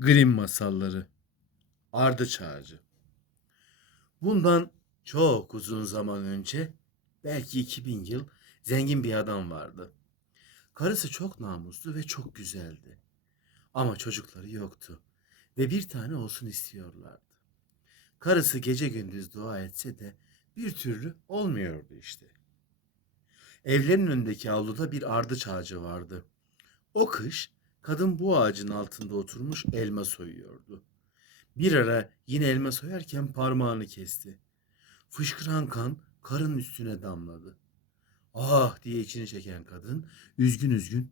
Grimm masalları. Ardıç ağacı. Bundan çok uzun zaman önce, belki 2000 yıl, zengin bir adam vardı. Karısı çok namuslu ve çok güzeldi. Ama çocukları yoktu ve bir tane olsun istiyorlardı. Karısı gece gündüz dua etse de bir türlü olmuyordu işte. Evlerinin önündeki avluda bir ardıç ağacı vardı. O kış kadın bu ağacın altında oturmuş elma soyuyordu. Bir ara yine elma soyarken parmağını kesti. Fışkıran kan karın üstüne damladı. Ah diye içini çeken kadın üzgün üzgün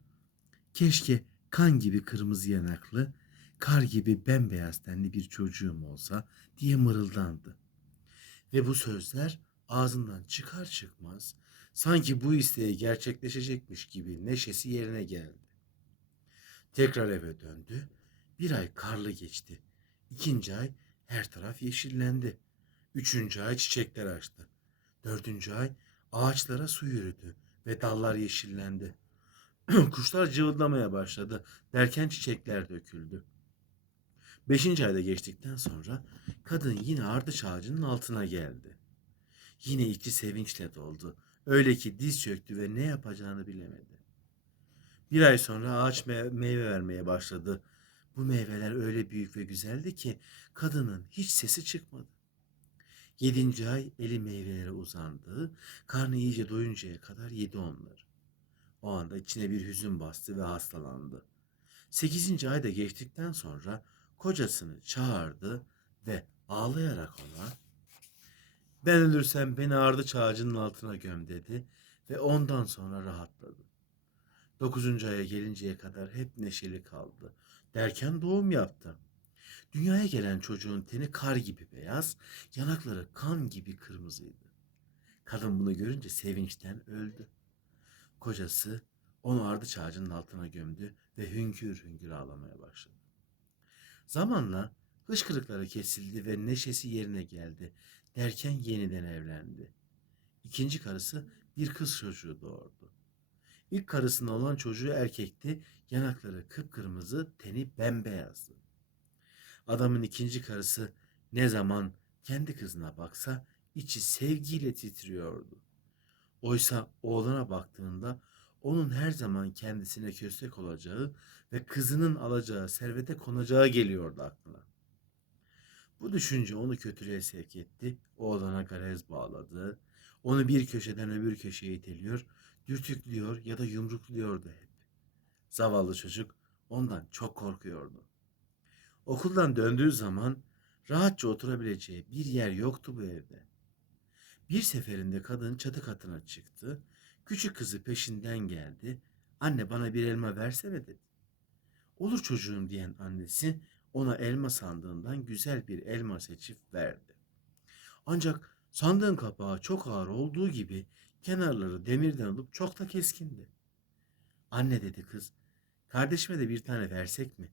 keşke kan gibi kırmızı yanaklı, kar gibi bembeyaz tenli bir çocuğum olsa diye mırıldandı. Ve bu sözler ağzından çıkar çıkmaz sanki bu isteği gerçekleşecekmiş gibi neşesi yerine geldi. Tekrar eve döndü. Bir ay karlı geçti. İkinci ay her taraf yeşillendi. Üçüncü ay çiçekler açtı. Dördüncü ay ağaçlara su yürüdü ve dallar yeşillendi. Kuşlar cıvıldamaya başladı derken çiçekler döküldü. Beşinci ayda geçtikten sonra kadın yine ardıç ağacının altına geldi. Yine içi sevinçle doldu. Öyle ki diz çöktü ve ne yapacağını bilemedi. Bir ay sonra ağaç me- meyve vermeye başladı. Bu meyveler öyle büyük ve güzeldi ki kadının hiç sesi çıkmadı. Yedinci ay eli meyvelere uzandı, karnı iyice doyuncaya kadar yedi onları. O anda içine bir hüzün bastı ve hastalandı. Sekizinci ay da geçtikten sonra kocasını çağırdı ve ağlayarak ona ben ölürsem beni ardıç ağacının altına göm dedi ve ondan sonra rahatladı. Dokuzuncu aya gelinceye kadar hep neşeli kaldı. Derken doğum yaptı. Dünyaya gelen çocuğun teni kar gibi beyaz, yanakları kan gibi kırmızıydı. Kadın bunu görünce sevinçten öldü. Kocası onu ardıç ağacının altına gömdü ve hüngür hüngür ağlamaya başladı. Zamanla hışkırıkları kesildi ve neşesi yerine geldi derken yeniden evlendi. İkinci karısı bir kız çocuğu doğurdu. İlk karısına olan çocuğu erkekti, yanakları kıpkırmızı, teni bembeyazdı. Adamın ikinci karısı ne zaman kendi kızına baksa içi sevgiyle titriyordu. Oysa oğluna baktığında onun her zaman kendisine köstek olacağı ve kızının alacağı servete konacağı geliyordu aklına. Bu düşünce onu kötülüğe sevk etti. Oğlana garez bağladı. Onu bir köşeden öbür köşeye iteliyor, dürtüklüyor ya da yumrukluyordu hep. Zavallı çocuk ondan çok korkuyordu. Okuldan döndüğü zaman rahatça oturabileceği bir yer yoktu bu evde. Bir seferinde kadın çatı katına çıktı. Küçük kızı peşinden geldi. Anne bana bir elma versene dedi. Olur çocuğum diyen annesi ona elma sandığından güzel bir elma seçip verdi. Ancak sandığın kapağı çok ağır olduğu gibi kenarları demirden alıp çok da keskindi. Anne dedi kız, kardeşime de bir tane versek mi?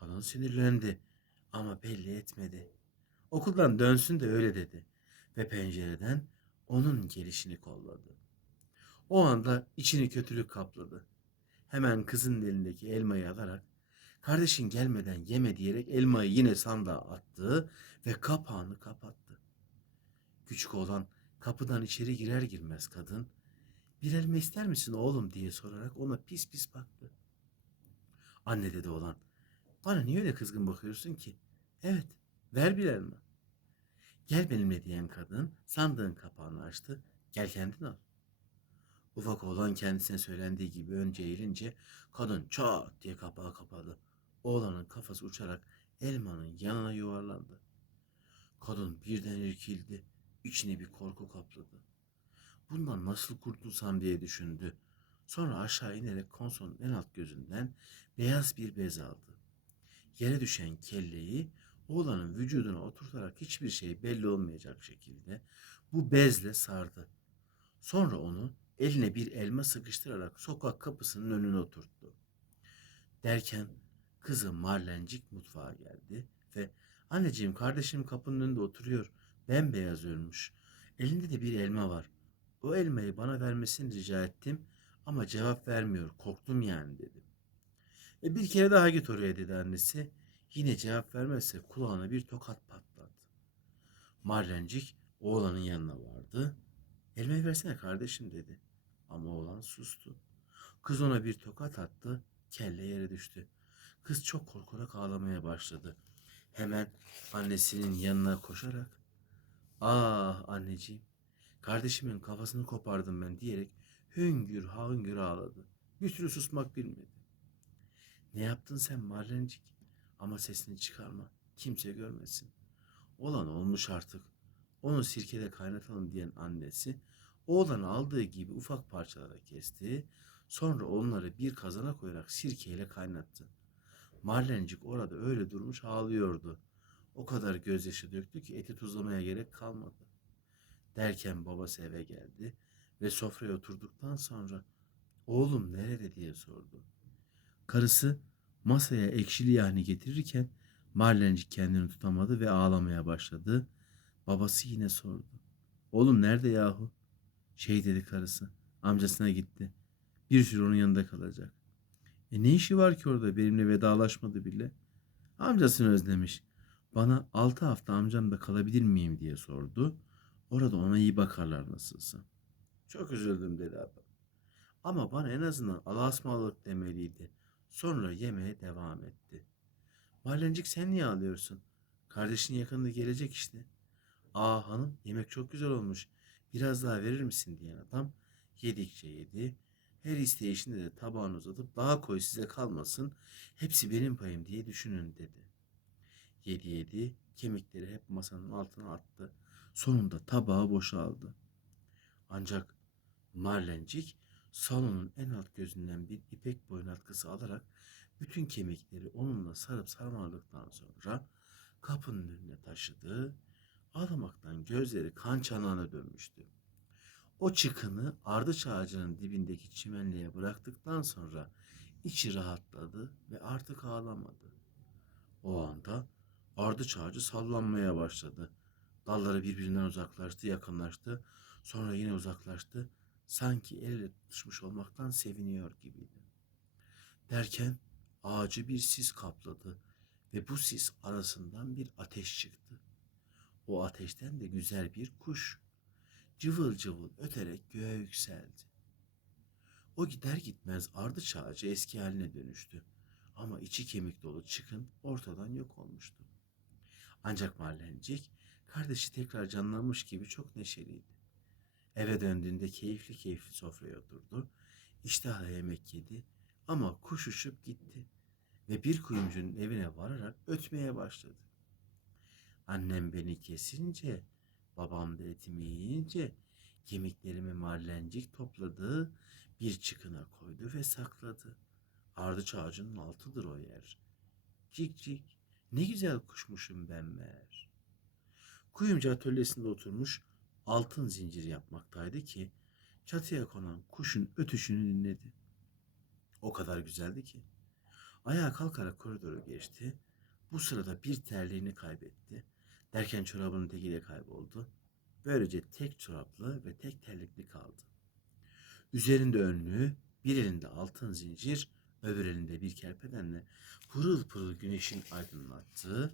Kadın sinirlendi ama belli etmedi. Okuldan dönsün de öyle dedi ve pencereden onun gelişini kolladı. O anda içini kötülük kapladı. Hemen kızın elindeki elmayı alarak kardeşin gelmeden yeme diyerek elmayı yine sandığa attı ve kapağını kapattı. Küçük oğlan kapıdan içeri girer girmez kadın bir elma ister misin oğlum diye sorarak ona pis pis baktı. Anne dedi oğlan bana niye öyle kızgın bakıyorsun ki? Evet ver bir elma. Gel benimle diyen kadın sandığın kapağını açtı. Gel kendin al. Ufak oğlan kendisine söylendiği gibi önce eğilince kadın çat diye kapağı kapadı. Oğlanın kafası uçarak elmanın yanına yuvarlandı. Kadın birden irkildi. İçini bir korku kapladı. Bundan nasıl kurtulsam diye düşündü. Sonra aşağı inerek konsolun en alt gözünden beyaz bir bez aldı. Yere düşen kelleyi oğlanın vücuduna oturtarak hiçbir şey belli olmayacak şekilde bu bezle sardı. Sonra onu eline bir elma sıkıştırarak sokak kapısının önüne oturttu. Derken kızı Marlencik mutfağa geldi ve anneciğim kardeşim kapının önünde oturuyor. Bembeyaz ölmüş. Elinde de bir elma var. O elmayı bana vermesini rica ettim ama cevap vermiyor. Korktum yani dedi. E bir kere daha git oraya dedi annesi. Yine cevap vermezse kulağına bir tokat patladı. Marlencik oğlanın yanına vardı. Elmayı versene kardeşim dedi. Ama oğlan sustu. Kız ona bir tokat attı. Kelle yere düştü. Kız çok korkarak ağlamaya başladı. Hemen annesinin yanına koşarak Ah anneciğim kardeşimin kafasını kopardım ben diyerek hüngür hüngür ağladı. Bir türlü susmak bilmedi. Ne yaptın sen Marlencik? Ama sesini çıkarma. Kimse görmesin. Olan olmuş artık. Onu sirkede kaynatalım diyen annesi oğlanı aldığı gibi ufak parçalara kesti. Sonra onları bir kazana koyarak sirkeyle kaynattı. Marlencik orada öyle durmuş ağlıyordu. O kadar gözyaşı döktü ki eti tuzlamaya gerek kalmadı. Derken babası eve geldi ve sofraya oturduktan sonra oğlum nerede diye sordu. Karısı masaya ekşili yahni getirirken Marlencik kendini tutamadı ve ağlamaya başladı. Babası yine sordu. Oğlum nerede yahu? Şey dedi karısı. Amcasına gitti. Bir süre onun yanında kalacak. E ne işi var ki orada benimle vedalaşmadı bile. Amcasını özlemiş. Bana altı hafta amcamda kalabilir miyim diye sordu. Orada ona iyi bakarlar nasılsa. Çok üzüldüm dedi adam. Ama bana en azından Allah'a ısmarladık demeliydi. Sonra yemeğe devam etti. Marlencik sen niye ağlıyorsun? Kardeşin yakında gelecek işte. Aa hanım yemek çok güzel olmuş. Biraz daha verir misin diyen adam yedikçe yedi. Her isteyişinde de tabağını uzatıp daha koy size kalmasın. Hepsi benim payım diye düşünün dedi. Yedi yedi kemikleri hep masanın altına attı. Sonunda tabağı boşaldı. Ancak Marlencik salonun en alt gözünden bir ipek boyun atkısı alarak bütün kemikleri onunla sarıp sarmaladıktan sonra kapının önüne taşıdı. Ağlamaktan gözleri kan çanağına dönmüştü. O çıkını ardıç ağacının dibindeki çimenliğe bıraktıktan sonra içi rahatladı ve artık ağlamadı. O anda ardıç ağacı sallanmaya başladı. Dalları birbirinden uzaklaştı, yakınlaştı. Sonra yine uzaklaştı. Sanki el ele tutuşmuş olmaktan seviniyor gibiydi. Derken ağacı bir sis kapladı ve bu sis arasından bir ateş çıktı. O ateşten de güzel bir kuş cıvıl cıvıl öterek göğe yükseldi. O gider gitmez ardıç ağacı eski haline dönüştü. Ama içi kemik dolu çıkın ortadan yok olmuştu. Ancak Marlencik kardeşi tekrar canlanmış gibi çok neşeliydi. Eve döndüğünde keyifli keyifli sofraya oturdu. İştahla yemek yedi ama kuş uçup gitti ve bir kuyumcunun evine vararak ötmeye başladı. Annem beni kesince, babam da etimi yiyince kemiklerimi marlencik topladı, bir çıkına koydu ve sakladı. Ardıç ağacının altıdır o yer. Cik cik, ne güzel kuşmuşum ben meğer. Kuyumcu atölyesinde oturmuş altın zincir yapmaktaydı ki çatıya konan kuşun ötüşünü dinledi. O kadar güzeldi ki. Ayağa kalkarak koridoru geçti. Bu sırada bir terliğini kaybetti. Derken çorabının teki de kayboldu. Böylece tek çoraplı ve tek terlikli kaldı. Üzerinde önlüğü, bir elinde altın zincir, öbür elinde bir kerpedenle pırıl pırıl güneşin aydınlattığı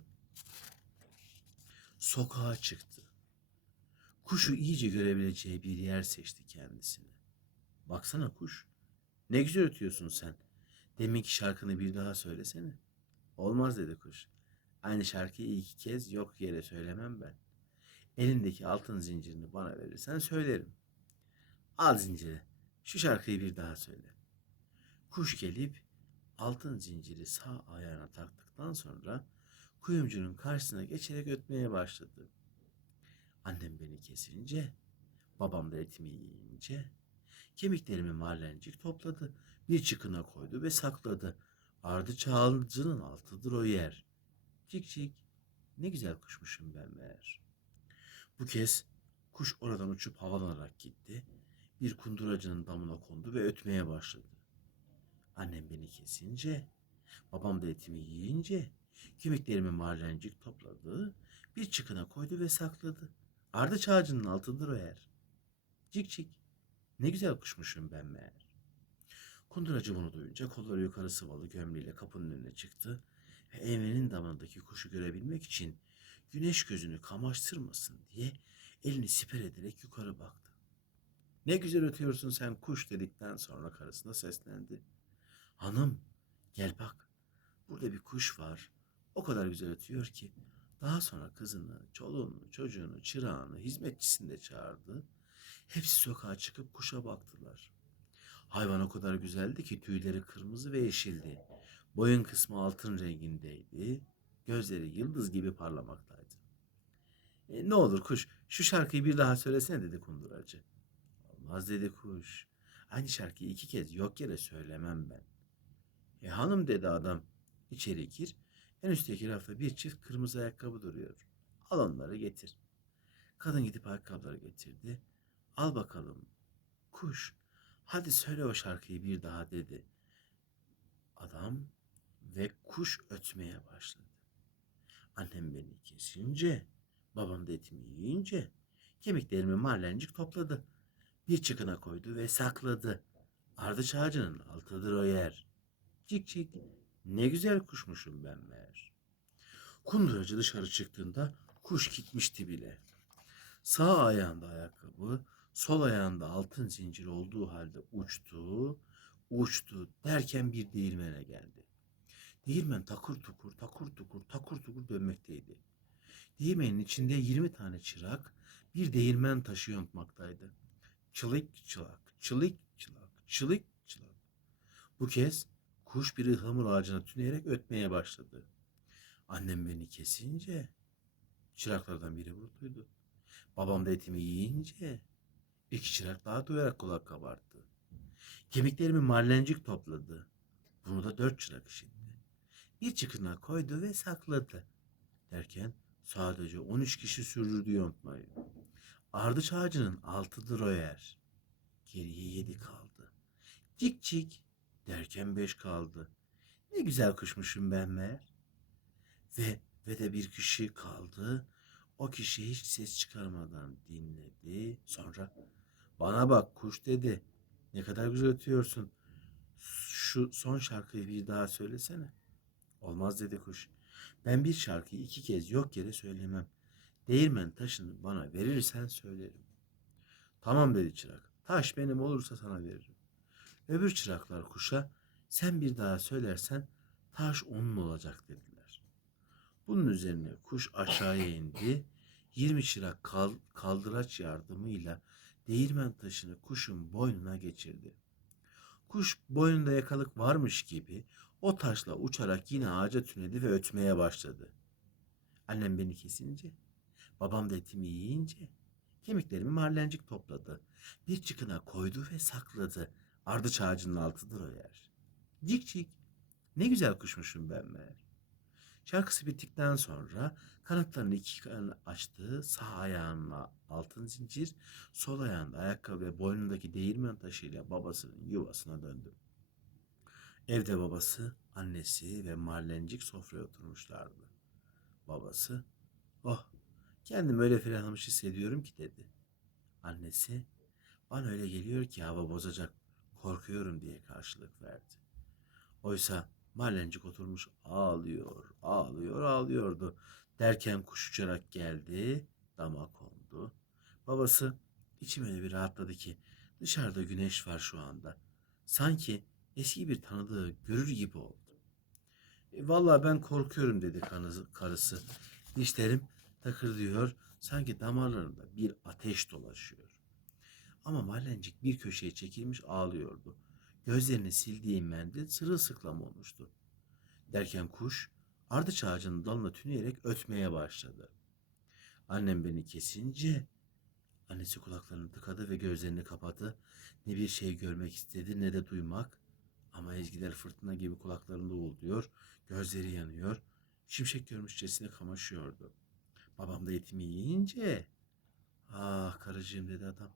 sokağa çıktı. Kuşu iyice görebileceği bir yer seçti kendisine. Baksana kuş, ne güzel ötüyorsun sen. Deminki şarkını bir daha söylesene. Olmaz dedi kuş. Aynı şarkıyı iki kez yok yere söylemem ben. Elindeki altın zincirini bana verirsen söylerim. Al zinciri. Şu şarkıyı bir daha söyle. Kuş gelip altın zinciri sağ ayağına taktıktan sonra kuyumcunun karşısına geçerek ötmeye başladı. Annem beni kesince, babam da etimi yiyince, kemiklerimi marlencik topladı, bir çıkına koydu ve sakladı. Ardı çağlıcının altıdır o yer. Cik cik, ne güzel kuşmuşum ben meğer. Bu kez kuş oradan uçup havalanarak gitti. Bir kunduracının damına kondu ve ötmeye başladı. Annem beni kesince, babam da etimi yiyince, kemiklerimi marlencik topladı, bir çıkına koydu ve sakladı. Ardıç ağacının altındır o yer. Cik cik, ne güzel kuşmuşum ben meğer. Kunduracı bunu duyunca kolları yukarı sıvalı gömleğiyle kapının önüne çıktı ve evinin damındaki kuşu görebilmek için güneş gözünü kamaştırmasın diye elini siper ederek yukarı baktı. Ne güzel ötüyorsun sen kuş dedikten sonra karısına seslendi. Hanım gel bak burada bir kuş var. O kadar güzel ötüyor ki daha sonra kızını, çoluğunu, çocuğunu, çırağını, hizmetçisini de çağırdı. Hepsi sokağa çıkıp kuşa baktılar. Hayvan o kadar güzeldi ki tüyleri kırmızı ve yeşildi. Boyun kısmı altın rengindeydi. Gözleri yıldız gibi parlamaktaydı. "E, ne olur kuş şu şarkıyı bir daha söylesene dedi kunduracı. Olmaz dedi kuş. Aynı şarkıyı iki kez yok yere söylemem ben. E hanım dedi adam. İçeri gir. En üstteki rafta bir çift kırmızı ayakkabı duruyor. Al onları getir. Kadın gidip ayakkabıları getirdi. Al bakalım. Kuş. Hadi söyle o şarkıyı bir daha dedi. Adam ve kuş ötmeye başladı. Annem beni kesince, babam da etimi yiyince kemiklerimi marlencik topladı. Bir çıkına koydu ve sakladı. Ardıç ağacının altıdır o yer. Cik cik ne güzel kuşmuşum ben meğer. Kunduracı dışarı çıktığında kuş gitmişti bile. Sağ ayağında ayakkabı, sol ayağında altın zincir olduğu halde uçtu, uçtu derken bir değirmene geldi. Değirmen takır tukur, takır tukur, takır tukur dönmekteydi. Değirmenin içinde 20 tane çırak bir değirmen taşı yontmaktaydı. Çılık çılak, çılık çılak, çılık çılak. Bu kez kuş bir ıhlamur ağacına tüneyerek ötmeye başladı. Annem beni kesince çıraklardan biri vurduydu. Babam da etimi yiyince iki çırak daha duyarak kulak kabarttı. Kemiklerimi marlencik topladı. Bunu da dört çırak işitti. Bir çıkına koydu ve sakladı. Derken sadece 13 kişi sürdürdü yontmayı. Ardıç ağacının altıdır o yer. Geriye yedi kaldı. Cik cik derken beş kaldı. Ne güzel kuşmuşum ben meğer. Ve ve de bir kişi kaldı. O kişi hiç ses çıkarmadan dinledi. Sonra bana bak kuş dedi. Ne kadar güzel ötüyorsun. Şu son şarkıyı bir daha söylesene. Olmaz dedi kuş. Ben bir şarkıyı iki kez yok yere söylemem. Değirmen taşını bana verirsen söylerim. Tamam dedi çırak. Taş benim olursa sana veririm. Öbür çıraklar kuşa sen bir daha söylersen taş onun olacak dediler. Bunun üzerine kuş aşağıya indi. 20 çırak kal- kaldıraç yardımıyla değirmen taşını kuşun boynuna geçirdi. Kuş boynunda yakalık varmış gibi o taşla uçarak yine ağaca tünedi ve ötmeye başladı. Annem beni kesince, babam da etimi yiyince kemiklerimi marlencik topladı. Bir çıkına koydu ve sakladı. Ardıç ağacının altıdır o yer. Cik cik, ne güzel kuşmuşum ben meğer. Şarkısı bittikten sonra kanatlarını iki kanı açtı. Sağ ayağına altın zincir, sol ayağında ayakkabı ve boynundaki değirmen taşıyla babasının yuvasına döndü. Evde babası, annesi ve marlencik sofraya oturmuşlardı. Babası, oh kendim öyle ferahlamış hissediyorum ki dedi. Annesi, bana öyle geliyor ki hava bozacak, korkuyorum diye karşılık verdi. Oysa Marlencik oturmuş ağlıyor, ağlıyor, ağlıyordu. Derken kuş uçarak geldi, dama kondu. Babası içim öyle bir rahatladı ki dışarıda güneş var şu anda. Sanki eski bir tanıdığı görür gibi oldu. E, vallahi ben korkuyorum dedi kanı- karısı. Dişlerim takırdıyor, sanki damarlarında bir ateş dolaşıyor. Ama Marlencik bir köşeye çekilmiş ağlıyordu. Gözlerini sildiği mendil sırılsıklam olmuştu. Derken kuş ardıç ağacının dalına tüneyerek ötmeye başladı. Annem beni kesince annesi kulaklarını tıkadı ve gözlerini kapadı. Ne bir şey görmek istedi ne de duymak. Ama ezgiler fırtına gibi kulaklarında uğulduyor, gözleri yanıyor, şimşek görmüşçesine kamaşıyordu. Babam da etimi yiyince, ah karıcığım dedi adam,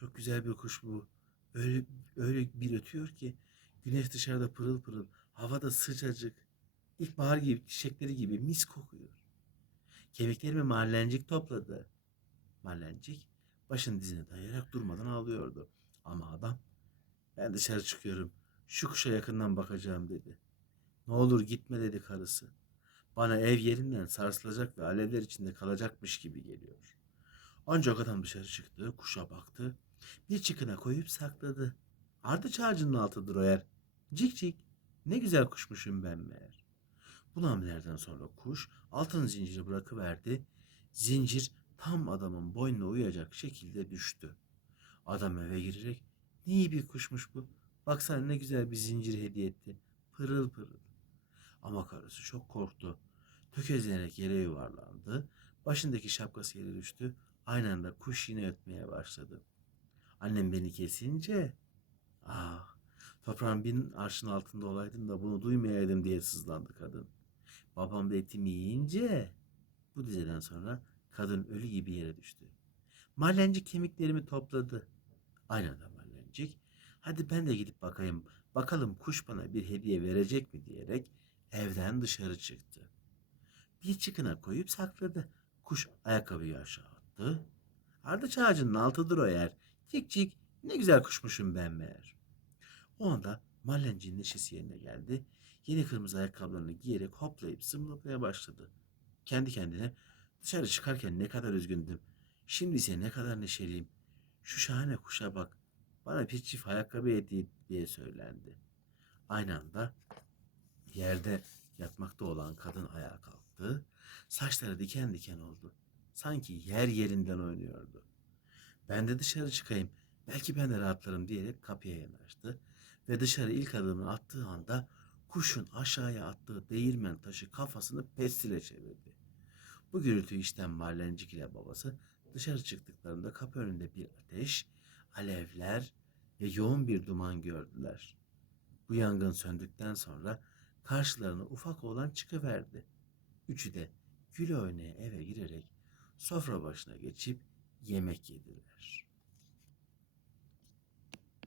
çok güzel bir kuş bu. Öyle, öyle bir ötüyor ki güneş dışarıda pırıl pırıl, havada sıcacık. İlkbahar gibi, çiçekleri gibi mis kokuyor. Kemiklerimi marlencik topladı. Marlencik başını dizine dayayarak durmadan ağlıyordu. Ama adam ben dışarı çıkıyorum. Şu kuşa yakından bakacağım dedi. Ne olur gitme dedi karısı. Bana ev yerinden sarsılacak ve alevler içinde kalacakmış gibi geliyor. Ancak adam dışarı çıktı, kuşa baktı. Bir çıkına koyup sakladı. Ardıç ağacının altıdır o yer. Cik cik. Ne güzel kuşmuşum ben meğer. Bu hamlelerden sonra kuş altın zinciri bırakıverdi. Zincir tam adamın boynuna uyacak şekilde düştü. Adam eve girerek ne iyi bir kuşmuş bu. Baksana ne güzel bir zincir hediye etti. Pırıl pırıl. Ama karısı çok korktu. Tökezlenerek yere yuvarlandı. Başındaki şapkası yere düştü. Aynı anda kuş yine ötmeye başladı. Annem beni kesince ah toprağın bin arşın altında olaydım da bunu duymayaydım diye sızlandı kadın. Babam da etimi yiyince bu dizeden sonra kadın ölü gibi yere düştü. Mahallencik kemiklerimi topladı. Aynen anda mahallencik hadi ben de gidip bakayım bakalım kuş bana bir hediye verecek mi diyerek evden dışarı çıktı. Bir çıkına koyup sakladı. Kuş ayakkabıyı aşağı attı. Ardıç ağacının altıdır o yer. Cik cik ne güzel kuşmuşum ben meğer. O anda mahallencinin neşesi yerine geldi. Yeni kırmızı ayakkabılarını giyerek hoplayıp zımlamaya başladı. Kendi kendine dışarı çıkarken ne kadar üzgündüm. Şimdi ise ne kadar neşeliyim. Şu şahane kuşa bak. Bana bir çift ayakkabı hediye diye söylendi. Aynı anda yerde yatmakta olan kadın ayağa kalktı. Saçları diken diken oldu. Sanki yer yerinden oynuyordu. Ben de dışarı çıkayım. Belki ben de rahatlarım diyerek kapıya yanaştı. Ve dışarı ilk adımını attığı anda kuşun aşağıya attığı değirmen taşı kafasını pestile çevirdi. Bu gürültüyü işten mahallencik ile babası dışarı çıktıklarında kapı önünde bir ateş, alevler ve yoğun bir duman gördüler. Bu yangın söndükten sonra karşılarına ufak oğlan çıkıverdi. Üçü de gül oynaya eve girerek sofra başına geçip yemek yediler.